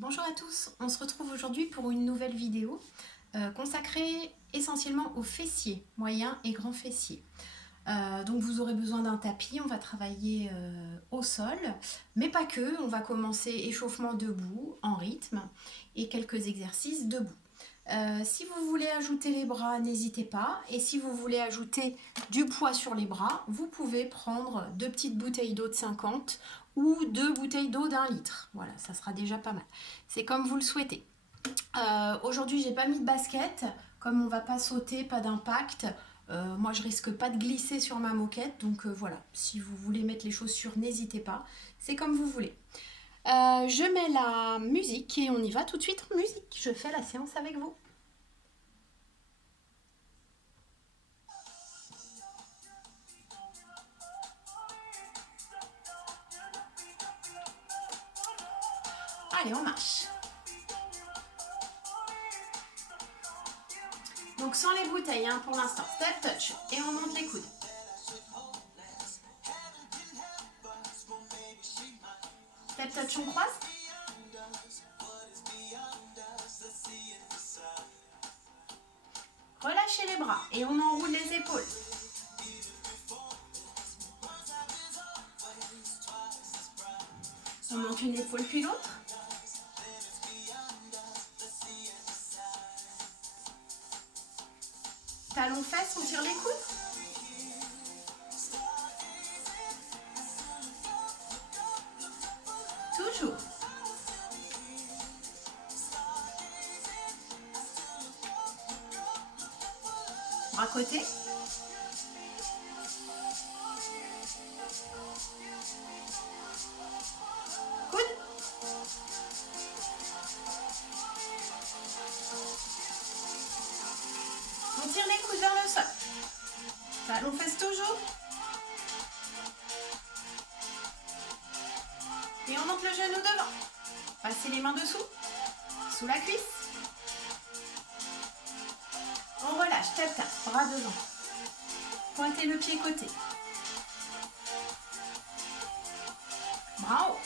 Bonjour à tous, on se retrouve aujourd'hui pour une nouvelle vidéo consacrée essentiellement aux fessiers, moyens et grands fessiers. Donc vous aurez besoin d'un tapis, on va travailler au sol, mais pas que, on va commencer échauffement debout en rythme et quelques exercices debout. Si vous voulez ajouter les bras, n'hésitez pas, et si vous voulez ajouter du poids sur les bras, vous pouvez prendre 2 petites bouteilles d'eau de 50 ou 2 bouteilles d'eau d'1 litre. Voilà, ça sera déjà pas mal. C'est comme vous le souhaitez. Aujourd'hui, j'ai pas mis de basket, comme on va pas sauter, pas d'impact. Moi, je risque pas de glisser sur ma moquette, donc voilà. Si vous voulez mettre les chaussures, n'hésitez pas. C'est comme vous voulez. Je mets la musique et on y va tout de suite en musique. Je fais la séance avec vous. Allez, on marche. Donc sans les bouteilles hein, pour l'instant. Step touch et on monte les coudes. Step touch, on croise. Relâchez les bras et on enroule les épaules. On monte une épaule puis l'autre. Talons fesses, on tire les coudes. Toujours. Bras côté. Coude. On tire les coudes vers le sol. Talons fesses toujours. Et on monte le genou devant. Passez les mains dessous, sous la cuisse. On relâche, tap tap, bras devant. Pointez le pied côté. Bras haut.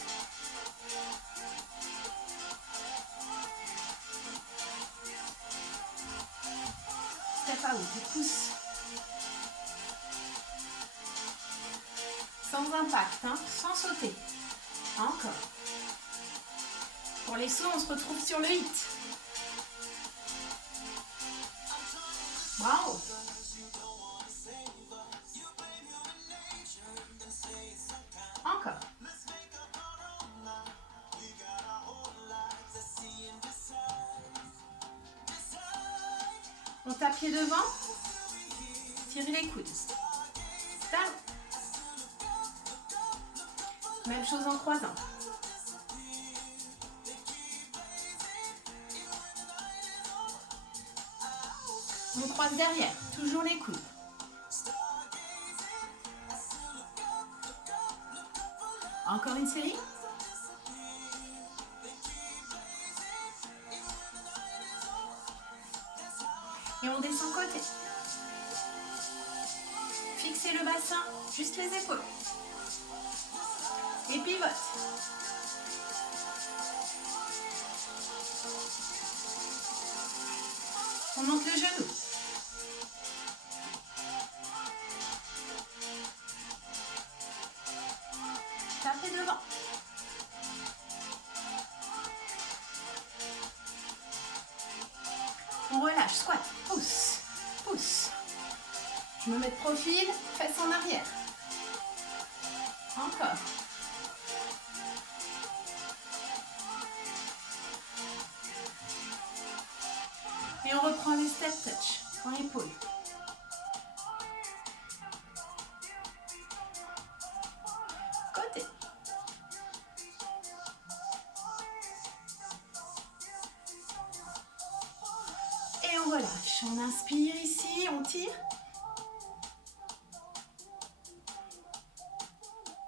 Step out, pousse. Sans impact, hein, sans sauter. Encore. Pour les sauts, on se retrouve sur le hit. Bravo. Encore. On tape pied devant. Tirez les coudes. Talon. Même chose en croisant. On croise derrière, toujours les coudes. Encore une série. Et on descend côté. Fixez le bassin, juste les épaules. Et pivote. On monte le genou. Tapez devant. On relâche, squat, pousse, pousse. Je me mets de profil, fesses en arrière. Encore. Et on reprend les step touch en épaule. Côté. Et on relâche. On inspire ici, on tire.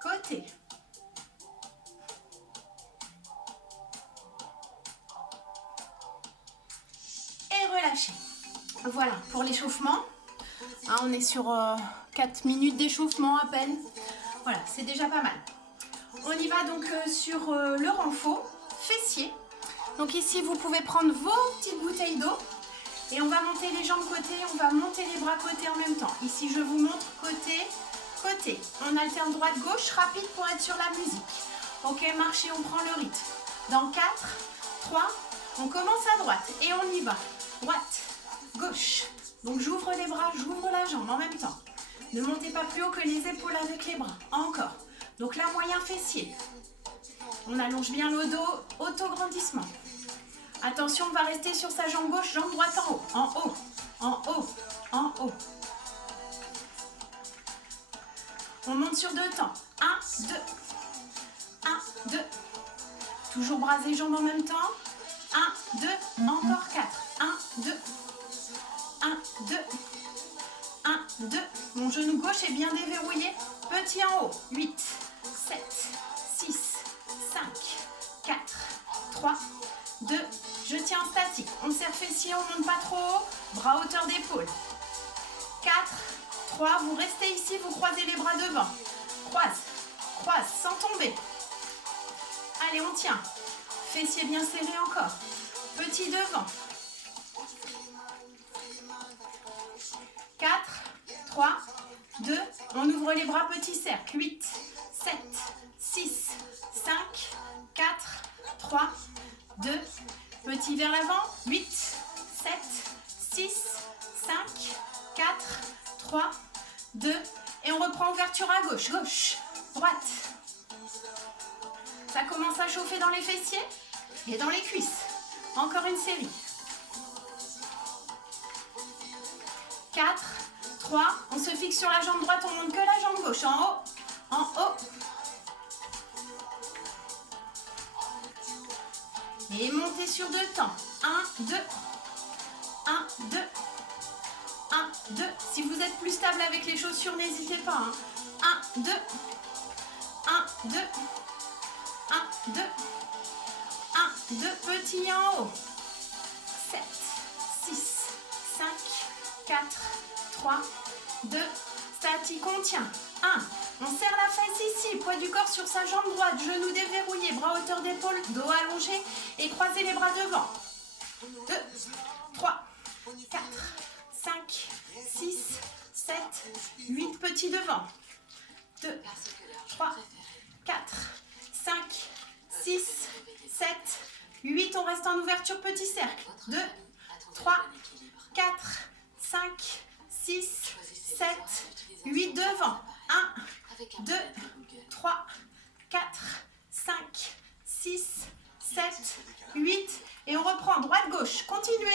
Côté. Et relâchez. Voilà, pour l'échauffement. Hein, on est sur 4 minutes d'échauffement à peine. Voilà, c'est déjà pas mal. On y va donc sur le renfort fessier. Donc ici, vous pouvez prendre vos petites bouteilles d'eau et on va monter les jambes côté, on va monter les bras côté en même temps. Ici, je vous montre côté, côté. On alterne droite-gauche, rapide pour être sur la musique. Ok, marchez, on prend le rythme. Dans 4, 3, on commence à droite et on y va. Droite, gauche. Donc j'ouvre les bras, j'ouvre la jambe en même temps. Ne montez pas plus haut que les épaules avec les bras. Encore. Donc là, moyen fessier. On allonge bien le dos, auto-grandissement. Attention, on va rester sur sa jambe gauche, jambe droite en haut, en haut, en haut, en haut. On monte sur 2 temps. 1, 2, 1, 2. Toujours bras et jambes en même temps. 1, 2, encore 4. 1, 2, 1, 2, 1, 2. Mon genou gauche est bien déverrouillé. Petit en haut. 8, 7, 6, 5, 4, 3, 2. Je tiens en statique. On serre fessier, on ne monte pas trop haut. Bras hauteur d'épaule. 4, 3. Vous restez ici, vous croisez les bras devant. Croise, croise, sans tomber. Allez, on tient. Fessier bien serré encore. Petit devant. 4, 3, 2. On ouvre les bras, petit cercle. 8, 7, 6, 5, 4, 3, 2. Petit vers l'avant. 8, 7, 6, 5, 4, 3, 2. Et on reprend ouverture à gauche. Gauche, droite. Ça commence à chauffer dans les fessiers et dans les cuisses. Encore une série. 4, 3. On se fixe sur la jambe droite, on monte que la jambe gauche. En haut, en haut. Et montez sur 2 temps. 1, 2, 1, 2, 1, 2. Si vous êtes plus stable avec les chaussures, n'hésitez pas. 1, 2, 1, 2, 1, 2, 1, 2. Petit en haut. 7, 6, 5, 4, 3, 2. Statique, on tient. 1. On serre la fesse ici, poids du corps sur sa jambe droite, genou déverrouillé, bras hauteur d'épaule, dos allongé et croisez les bras devant. 2, 3, 4, 5, 6, 7, 8, petits devant. 2, 3, 4, 5, 6, 7, 8, on reste en ouverture, petit cercle. 2, 3, 4, 5, 6, 7, 8, devant. 1, 2, 3, 4, 5, 6, 7, 8. Et on reprend droite-gauche. Continuez.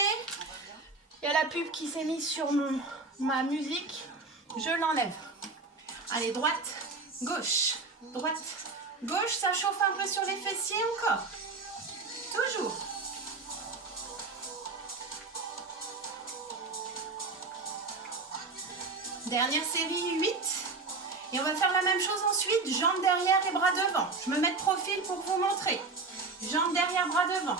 Il y a la pub qui s'est mise sur ma musique. Je l'enlève. Allez, droite, gauche, droite, gauche. Ça chauffe un peu sur les fessiers encore. Toujours. Dernière série, 8. Et on va faire la même chose ensuite, jambes derrière et bras devant. Je me mets de profil pour vous montrer. Jambes derrière, bras devant.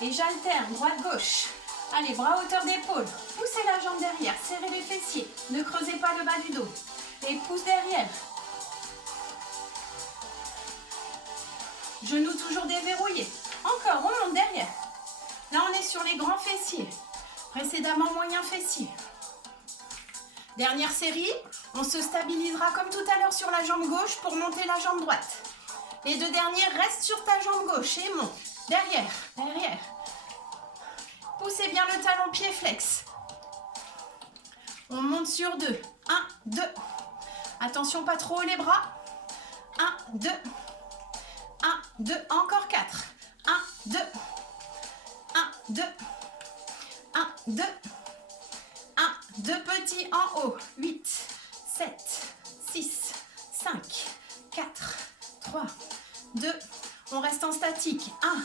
Et j'alterne, droite-gauche. Allez, bras hauteur d'épaule. Poussez la jambe derrière, serrez les fessiers. Ne creusez pas le bas du dos. Et pousse derrière. Genoux toujours déverrouillés. Encore, on monte derrière. Là, on est sur les grands fessiers. Précédemment, moyen fessier. Dernière série, on se stabilisera comme tout à l'heure sur la jambe gauche pour monter la jambe droite. Les 2 derniers restent sur ta jambe gauche et monte. Derrière, derrière. Poussez bien le talon pied flex. On monte sur 2. 1, 2. Attention, pas trop haut les bras. 1, 2. 1, 2. Encore 4. 1, 2. 1, 2. 1, 2. 1, 2 petits en haut. 8, 7, 6, 5, 4, 3, 2. On reste en statique. 1,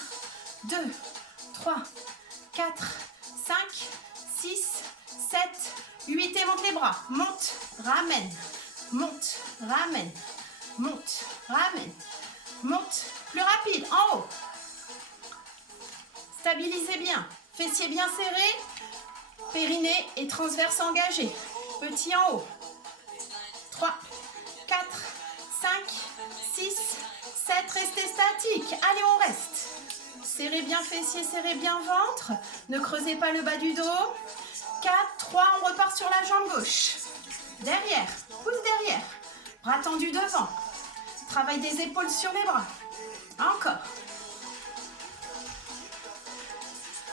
2, 3, 4, 5, 6, 7, 8 et monte les bras. Monte, ramène, monte, ramène, monte, ramène, monte. Plus rapide, en haut. Stabilisez bien. Fessiers bien serrés. Périnée et transverse engagé. Petit en haut. 3, 4, 5, 6, 7. Restez statique. Allez, on reste. Serrez bien fessier, serrez bien ventre. Ne creusez pas le bas du dos. 4, 3, on repart sur la jambe gauche. Derrière, pouce derrière. Bras tendus devant. Travail des épaules sur les bras. Encore.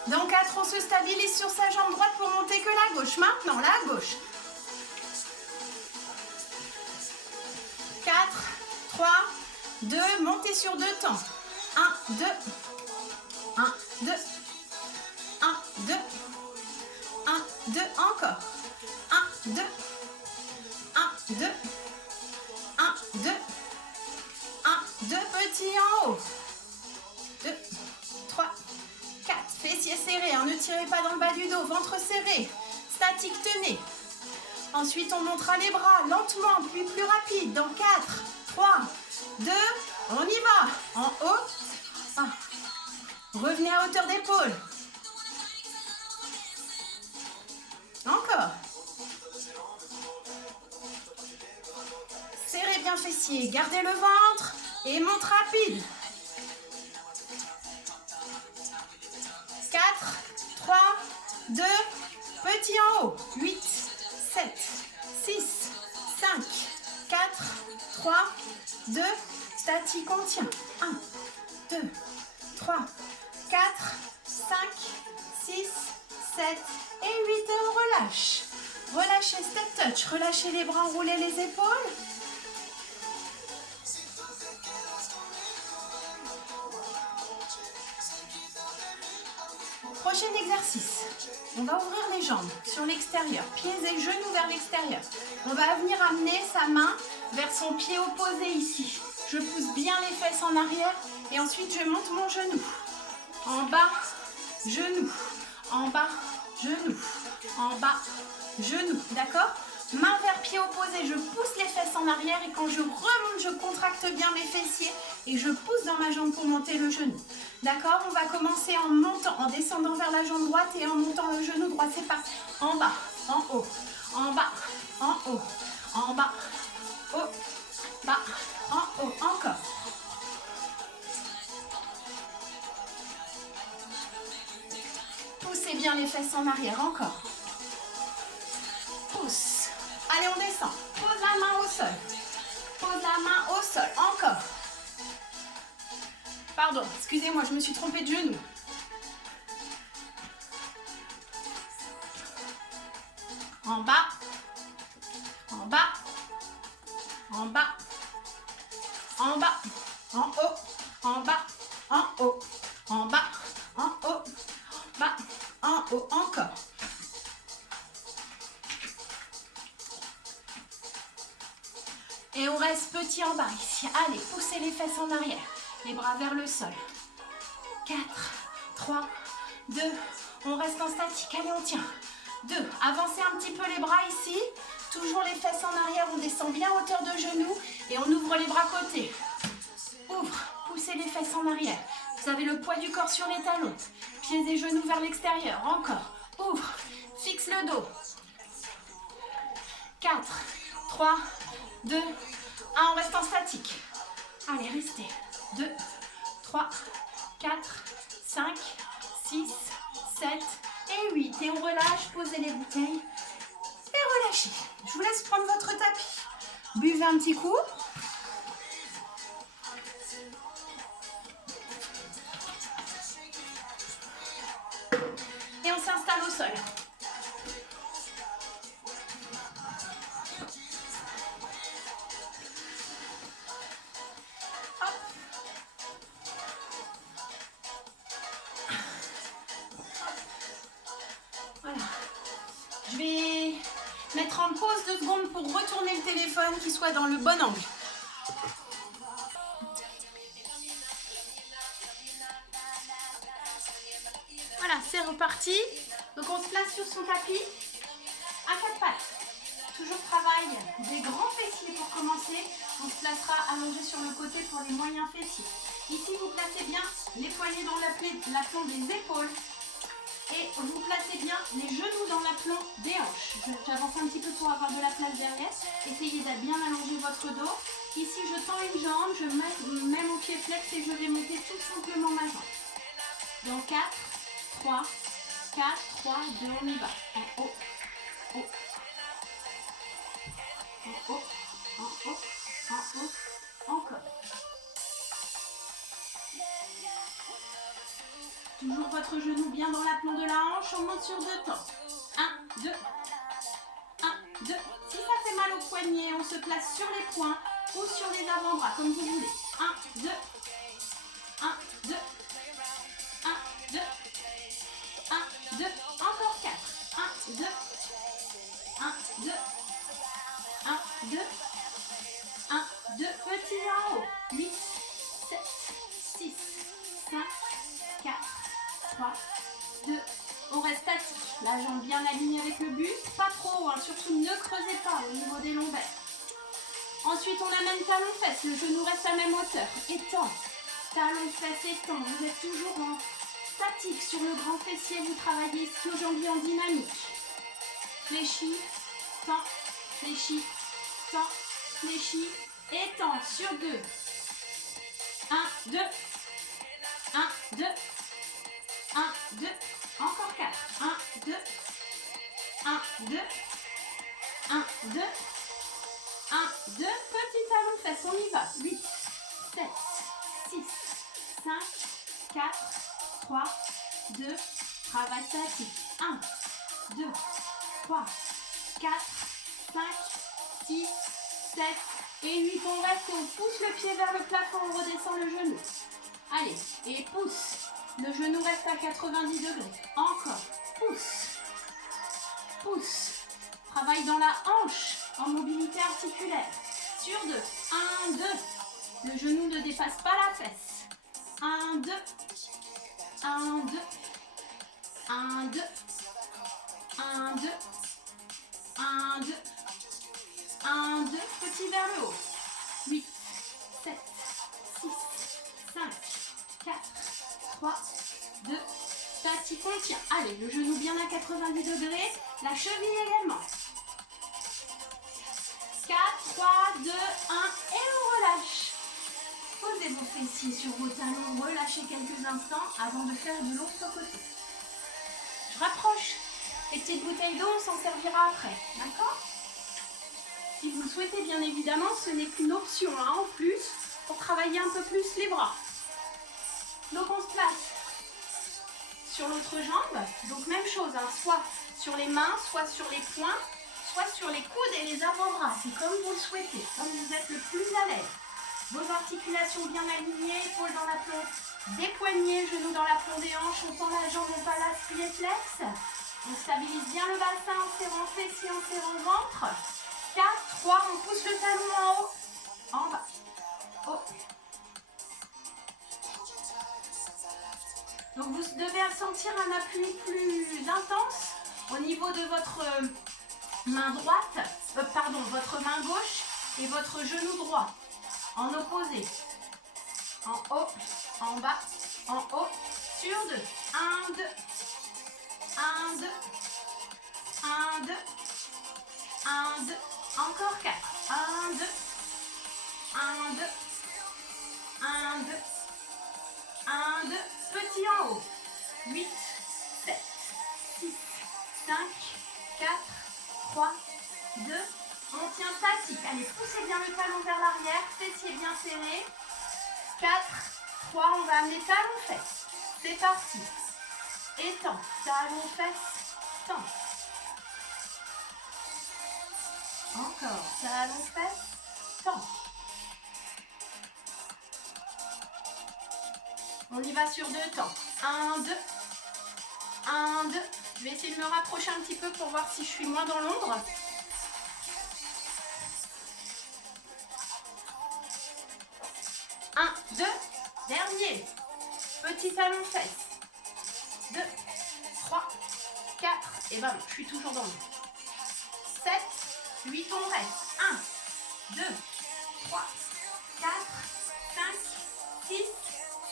Dans 4, on se stabilise sur sa jambe droite pour monter que la gauche. Maintenant, la gauche. 4, 3, 2, montez sur 2 temps. 1, 2, 1, 2, 1, 2, 1, 2, encore. 1, 2, 1, 2, 1, 2, 1, 2, petit en haut. 2, 3, 4, fessiers serrés, hein, ne tirez pas dans le bas du dos, ventre serré, statique, tenez. Ensuite, on montera les bras lentement, puis plus rapide. Dans 4, 3, 2, on y va. En haut, 1. Revenez à hauteur d'épaule. Encore. Serrez bien fessier, gardez le ventre et monte rapide. 4, 3, 2, petit en haut. 8, 7, 6, 5, 4, 3, 2, statique, on tient. 1, 2, 3, 4, 5, 6, 7 et 8 et on relâche. Relâchez, step touch, relâchez les bras, enroulez les épaules. Prochain exercice, on va ouvrir les jambes sur l'extérieur, pieds et genoux vers l'extérieur. On va venir amener sa main vers son pied opposé ici. Je pousse bien les fesses en arrière et ensuite je monte mon genou. En bas, genou. En bas, genou. En bas, genou. D'accord ? Main vers pied opposé, je pousse les fesses en arrière et quand je remonte, je contracte bien mes fessiers et je pousse dans ma jambe pour monter le genou. D'accord? On va commencer en montant, en descendant vers la jambe droite et en montant le genou droit. C'est parti. En bas, en haut, en bas, en haut, en bas, haut, bas, en haut. Encore. Poussez bien les fesses en arrière. Encore. Pousse. Allez, on descend. Pose la main au sol. Pose la main au sol. Encore. Pardon, excusez-moi, je me suis trompée de genou. En bas. En bas. En bas. En bas. En haut. En bas. En haut. En bas. En haut. En bas. En haut. Encore. Et on reste petit en bas ici. Allez, poussez les fesses en arrière. Les bras vers le sol. 4, 3, 2. On reste en statique. Allez, on tient. 2. Avancez un petit peu les bras ici. Toujours les fesses en arrière. On descend bien à hauteur de genoux. Et on ouvre les bras côté. Ouvre. Poussez les fesses en arrière. Vous avez le poids du corps sur les talons. Pieds et genoux vers l'extérieur. Encore. Ouvre. Fixe le dos. 4, 3, 2, 1. On reste en statique. Allez, restez. 2, 3, 4, 5, 6, 7 et 8. Et on relâche, posez les bouteilles et relâchez. Je vous laisse prendre votre tapis. Buvez un petit coup. Et on s'installe au sol. Mettre en pause 2 secondes pour retourner le téléphone qui soit dans le bon angle. Voilà, c'est reparti. Donc on se place sur son tapis à 4 pattes. Toujours travail des grands fessiers pour commencer. On se placera allongé sur le côté pour les moyens fessiers. Ici, vous placez bien les poignets dans l'aplomb des épaules. Et vous placez bien les genoux dans l'aplomb des hanches. J'avance un petit peu pour avoir de la place derrière. Essayez d'être bien allongé votre dos. Ici, je tends une jambe, je mets mon pied flex et je vais monter tout simplement ma jambe. Dans 4, 3, 4, 3, 2, on y va. En haut, haut. En haut, en haut, en haut. Encore. Toujours votre genou bien dans l'aplomb de la hanche, on monte sur 2 temps. 1, 2, 1, 2. Si ça fait mal au poignet, on se place sur les poings ou sur les avant-bras, comme vous voulez. 1, 2, 1, 2, 1, 2, 1, 2. Encore 4. 1, 2, 1, 2, 1, 2, 1, 2. Petit en haut. 8, 7, 6, 5, 4, 3, 2. On reste statique. La jambe bien alignée avec le buste. Pas trop haut, hein. Surtout ne creusez pas au niveau des lombaires. Ensuite, on amène talon-fesse. Le genou reste à même hauteur. Étend. Talon-fesse étend. Vous êtes toujours en statique sur le grand fessier. Vous travaillez ischio-jambier en dynamique. Fléchi, tend, fléchi, tend, fléchi, étend sur 2. 1, 2, 1, 2, 1, 2, encore 4. 1, 2, 1, 2, 1, 2, 1, 2, petit talon-fesse, on y va. 8, 7, 6, 5, 4, 3, 2, travail statique. 1, 2, 3, 4, 5, 6, 7 et 8. On reste et on pousse le pied vers le plafond, on redescend le genou. Allez, et pousse. Le genou reste à 90 degrés. Encore, pousse. Pousse. Travaille dans la hanche en mobilité articulaire. Sur 2. 1, 2. Le genou ne dépasse pas la fesse. 1, 2. 1, 2. 1, 2. 1, 2. 1, 2. 1, 2. Petit vers le haut. 8, 7, 6, 5, 4, 3, 2. Statique, on tient. Allez, le genou bien à 90 degrés. La cheville également. 4, 3, 2, 1 et on relâche. Posez vos fessiers sur vos talons, relâchez quelques instants avant de faire de l'autre côté. Je rapproche les petites bouteilles d'eau, on s'en servira après, d'accord? Si vous le souhaitez, bien évidemment, ce n'est qu'une option hein, en plus pour travailler un peu plus les bras. Donc on se place sur l'autre jambe, donc même chose, hein, soit sur les mains, soit sur les poings, soit sur les coudes et les avant-bras, c'est comme vous le souhaitez, comme vous êtes le plus à l'aise. Vos articulations bien alignées, épaules dans l'aplomb des poignets, genoux dans l'aplomb des hanches, on tend la jambe, on palace, pied flex. On stabilise bien le bassin en serrant fessier, en serrant ventre. 4, 3, on pousse le talon en haut, en bas, haut. Donc vous devez sentir un appui plus intense au niveau de votre main droite, votre main gauche et votre genou droit. En opposé. En haut, en bas, en haut, sur 2. 1, 2. 1, 2. 1, 2. 1, 2. Encore 4. 1, 2. 1, 2. 1, 2. 1, 2. Petit en haut. 8, 7, 6, 5, 4, 3, 2. On tient statique. Allez, poussez bien le talon vers l'arrière. Fessier bien serré. 4, 3. On va amener talon-fesse. C'est parti. Étend. Talon-fesse. Tend. Encore. Talon-fesse. Tend. On y va sur 2 temps. 1, 2. 1, 2. Je vais essayer de me rapprocher un petit peu pour voir si je suis moins dans l'ombre. 1, 2, dernier. Petit talon fesse. 2, 3, 4. Et ben non, je suis toujours dans l'ombre. 7, 8, on reste. 1, 2, 3, 4, 5, 6,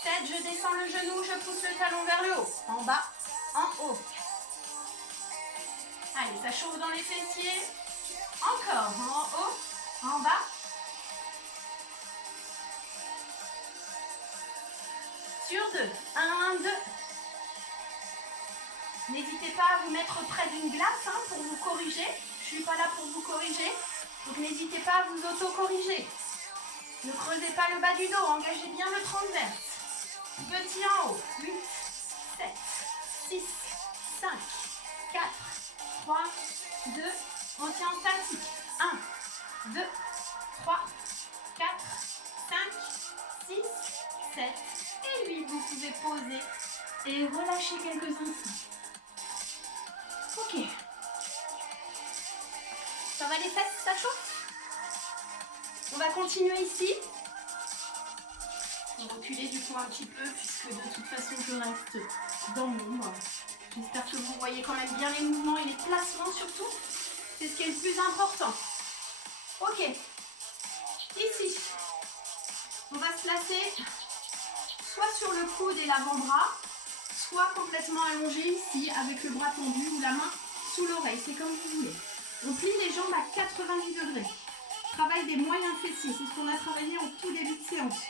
7. Je descends le genou, je pousse le talon vers le haut. En bas, en haut. Allez, ça chauffe dans les fessiers. Encore, en haut, en bas. Sur 2. 1, 2. N'hésitez pas à vous mettre près d'une glace hein, pour vous corriger. Je ne suis pas là pour vous corriger. Donc n'hésitez pas à vous auto-corriger. Ne creusez pas le bas du dos, engagez bien le transverse. Petit en haut. 8, 7, 6, 5, 4, 3, 2. On tient en statique. 1, 2, 3, 4, 5, 6, 7 et 8. Vous pouvez poser et relâcher quelques instants. Ok. Ça va les fesses, ça chauffe? On va continuer ici. On va reculer du coup un petit peu puisque de toute façon je reste dans l'ombre. J'espère que vous voyez quand même bien les mouvements et les placements surtout. C'est ce qui est le plus important. Ok. Ici, on va se placer soit sur le coude et l'avant-bras, soit complètement allongé ici avec le bras tendu ou la main sous l'oreille. C'est comme vous voulez. On plie les jambes à 90 degrés. Travail des moyens fessiers. C'est ce qu'on a travaillé en tout début de séance.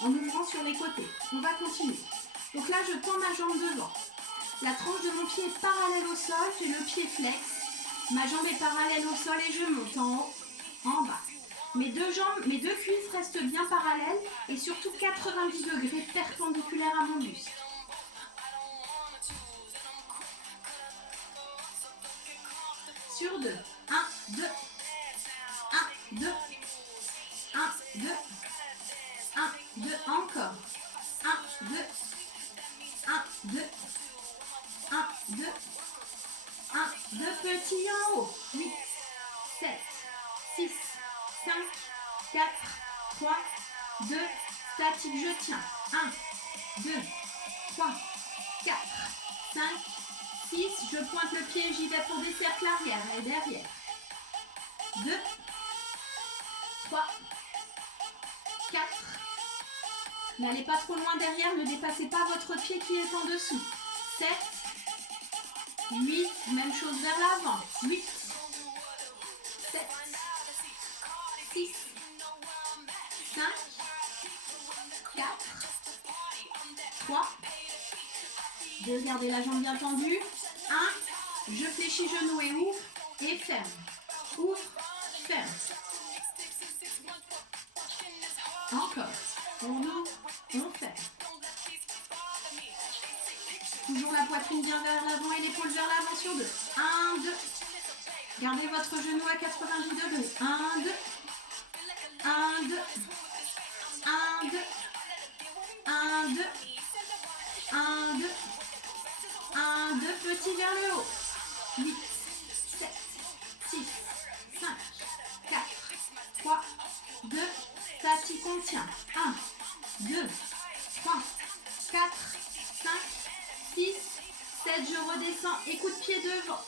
En ouvrant sur les côtés. On va continuer. Donc là, je tends ma jambe devant. La tranche de mon pied est parallèle au sol. J'ai le pied flex. Ma jambe est parallèle au sol et je monte en haut, en bas. Mes deux cuisses restent bien parallèles et surtout 90 degrés perpendiculaires à mon buste. Sur 2. 1, 2. 1, 2. 1, 2. 1, 2. Encore. 1, 2. 1, 2. 1, 2. 1, 2. Petit en haut. 8, 7, 6, 5, 4, 3, 2. Statique, je tiens. 1, 2, 3, 4, 5, 6. Je pointe le pied, j'y vais pour des cercles arrière et derrière. 2, 3, 4. N'allez pas trop loin derrière, ne dépassez pas votre pied qui est en dessous. 7, 8, même chose vers l'avant. 8, 7, 6, 5, 4, 3, 2, gardez la jambe bien tendue. 1, je fléchis genou et ouvre et ferme. Ouvre, ferme. Encore. On ouvre, on ferme. Toujours la poitrine bien vers l'avant et l'épaule vers l'avant sur 2. 1, 2. Gardez votre genou à 90 degrés. 1, 2. 1, 2. 1, 2. 1, 2. 1, 2. 1, 2. Petit vers le haut. 8, 7, 6, 5, 4, 3, 2. Statique, on tient. 1, 2, 3, 4, 5, 6, 7. Je redescends et coup de pied devant.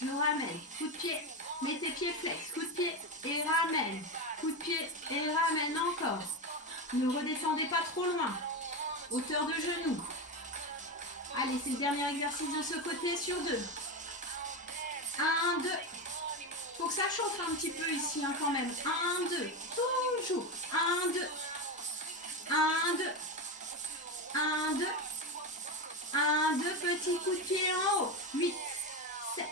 Je ramène. Coup de pied. Mettez pied flex. Coup de pied et ramène. Coup de pied et ramène encore. Ne redescendez pas trop loin. Hauteur de genou. Allez, c'est le dernier exercice de ce côté sur 2. 1, 2. Faut que ça chauffe un petit peu ici hein, quand même. 1, 2. Toujours. 1, 2. 1, 2. 1, 2. 1, 2. Petit coup de pied en haut. 8, 7,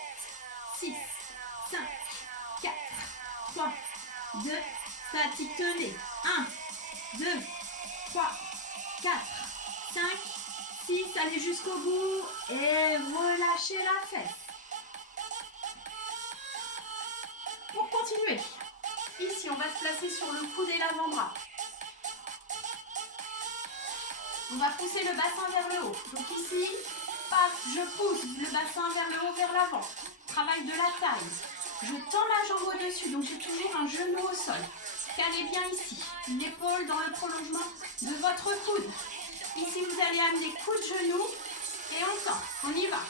6, 5, 4, 3, 2. Statique, tenez. 1, 2, 3, 4, 5, 6. Allez jusqu'au bout. Et relâchez la fesse. Pour continuer, ici on va se placer sur le coude et l'avant-bras. On va pousser le bassin vers le haut. Donc ici, passe, je pousse le bassin vers le haut, vers l'avant. Travail de la taille. Je tends ma jambe au-dessus, donc j'ai toujours un genou au sol. Calez bien ici, l'épaule dans le prolongement de votre coude. Ici, vous allez amener coup de genou et on tend. On y va.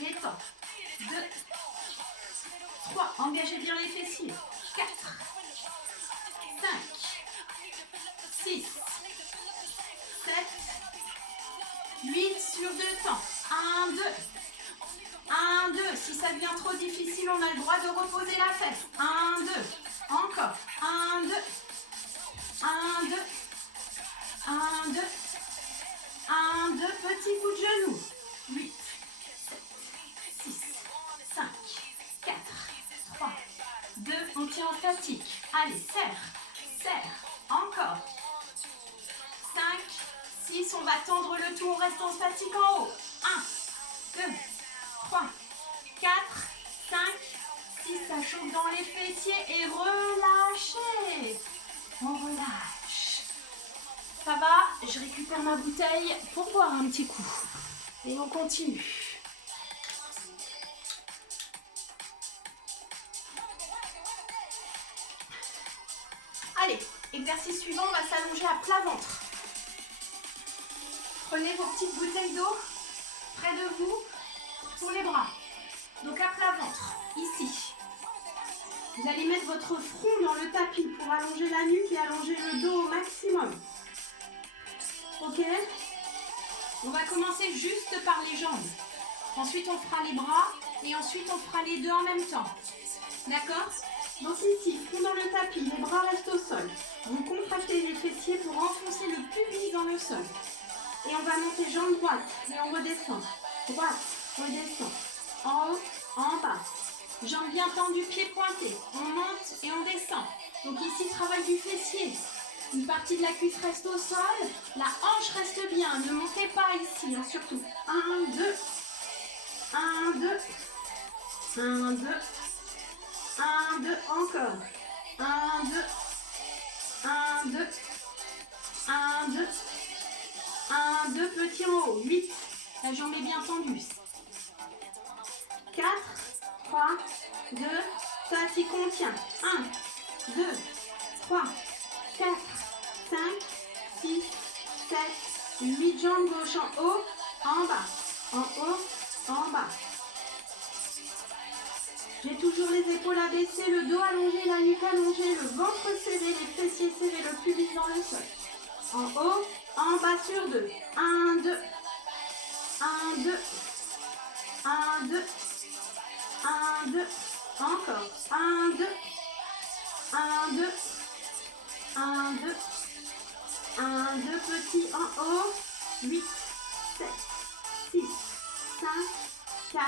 Et tend. 2, 3. Engagez bien les fessiers. 4, 5, 6, 7, 8 sur 2 temps. 1, 2. 1, 2. Si ça devient trop difficile, on a le droit de reposer la fesse. 1, 2. Encore. 1, 2. 1, 2. 1, 2. 1, 2. Petit coup de genou. 8, 7, Allez, serre, serre. Encore. 5, 6, on va tendre le tout, on reste en statique en haut. 1, 2, 3, 4, 5, 6, ça chauffe dans les fessiers et relâchez. On relâche. Ça va, je récupère ma bouteille pour boire un petit coup. Et on continue. Allez, exercice suivant, on va s'allonger à plat ventre. Prenez vos petites bouteilles d'eau près de vous pour les bras. Donc à plat ventre, ici. Vous allez mettre votre front dans le tapis pour allonger la nuque et allonger le dos au maximum. Ok? On va commencer juste par les jambes. Ensuite, on fera les bras et ensuite, on fera les deux en même temps. D'accord? Donc ici, front dans le tapis, les bras restent au sol. Vous contractez les fessiers pour enfoncer le pubis dans le sol. Et on va monter jambe droite et on redescend. Droite, redescend. En haut, en bas. Jambes bien tendues, pieds pointés. On monte et on descend. Donc ici, travail du fessier. Une partie de la cuisse reste au sol. La hanche reste bien. Ne montez pas ici, hein, surtout. 1, 2. 1, 2. 1, 2. 1, 2. Encore. 1, 2. 1, 2. 1, 2. 1, 2. Petit en haut. 8. La jambe est bien tendue. 4, 3, 2. Statique contient. 1, 2, 3, 4, 5, 6, 7, 8 jambes gauche en haut, en bas, en haut, en bas. J'ai toujours les épaules abaissées, le dos allongé, la nuque allongée, le ventre serré, les fessiers serrés, le pubis dans le sol. En haut, en bas sur 2. 1, 2, 1, 2, 1, 2, 1, 2, encore. 1, 2, 1, 2, 1, 2, 1, 2, petits en haut, 8, 7, 6, 5, 4,